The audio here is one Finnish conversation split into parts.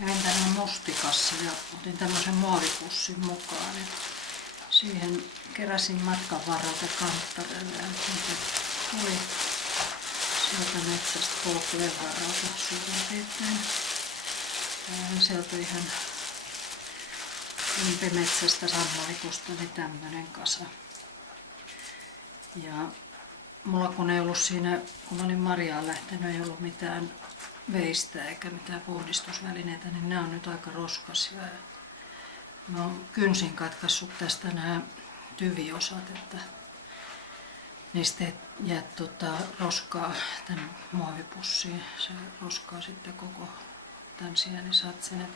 Kävin tänään Mustikassa ja otin tämmöisen muovipussin mukaan. Ja siihen keräsin matkan varrelta kanttarelle ja tuli sieltä metsästä polkujen varrelta suurin piirtein. Sieltä ihan ympimetsästä sammalikosta oli tämmönen kasa. Ja mulla kun ei ollut siinä, kun mä olin marjaan lähtenyt, ei ollut mitään veistä eikä mitään puhdistusvälineitä, niin nämä on nyt aika roskasia. Mä oon kynsin katkaissut tästä nämä tyviosat, että niistä ei jää roskaa tämän muovipussiin. Se roskaa sitten koko tämän sienisatsin.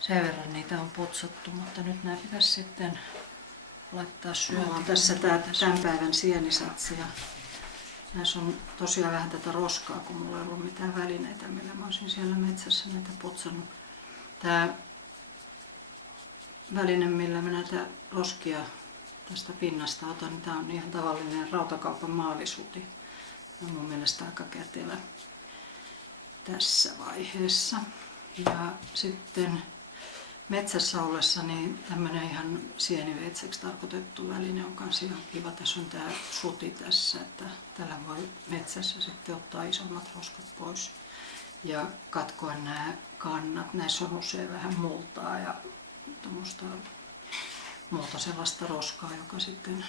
Sen verran niitä on putsattu, mutta nyt nämä pitäisi sitten laittaa syötiin. Tässä tämän päivän sienisatsi. Näissä on tosiaan vähän tätä roskaa, kun mulla ei ollut mitään välineitä, millä mä olisin siellä metsässä näitä putsannut. Tämä väline, millä mä näitä roskia tästä pinnasta otan, niin tämä on ihan tavallinen rautakaupan maalisuti. On mun mielestä aika kätevä tässä vaiheessa. Ja sitten metsässä ollessa niin tämmöinen ihan sieniveitseksi tarkoitettu väline on kanssa ihan kiva. Tässä on tämä suti tässä, että tällä voi metsässä sitten ottaa isommat roskat pois ja katkoa nämä kannat. Näissä on usein vähän multaa ja muuta sellaista roskaa, joka sitten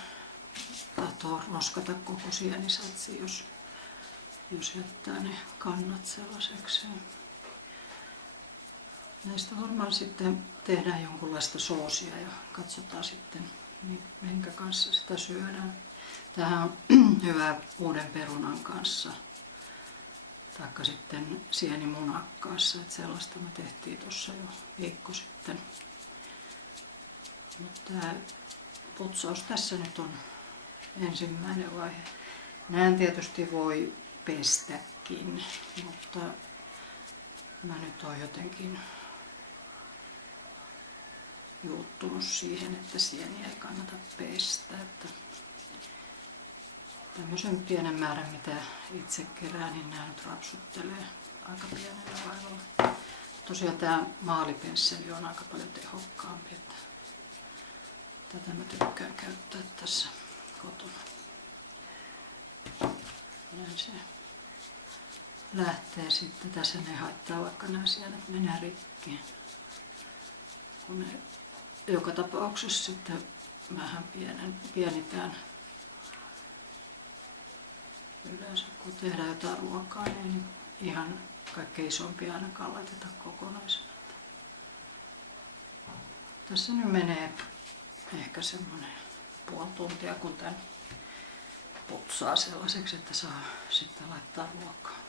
tahtoo roskata koko sienisatsi, jos jättää ne kannat sellaisekseen. Näistä varmaan sitten tehdään jonkunlaista soosia ja katsotaan sitten, minkä kanssa sitä syödään. Tämähän on hyvä uuden perunan kanssa, taikka sitten sienimunakkaassa, että sellaista me tehtiin tuossa jo viikko sitten. Mutta tämä putsaus tässä nyt on ensimmäinen vaihe. Näin tietysti voi pestäkin, mutta mä nyt oon jotenkin juuttunut siihen, että sieniä ei kannata pestä. Että tämmöisen pienen määrän, mitä itse kerään, niin nämä nyt rapsuttelee aika pienellä vaivalla. Tosiaan tämä maalipensseli on aika paljon tehokkaampi, että tätä mä tykkään käyttää tässä kotona. Näin se lähtee sitten. Tässä ne haittaa, vaikka nämä sienet menee rikki. Kun ne joka tapauksessa sitten vähän pienitään. Yleensä kun tehdään jotain ruokaa, niin ihan kaikkein isompia ainakaan laiteta kokonaisena. Tässä nyt menee ehkä semmoinen puoli tuntia, kun tämän putsaa sellaiseksi, että saa sitten laittaa ruokaa.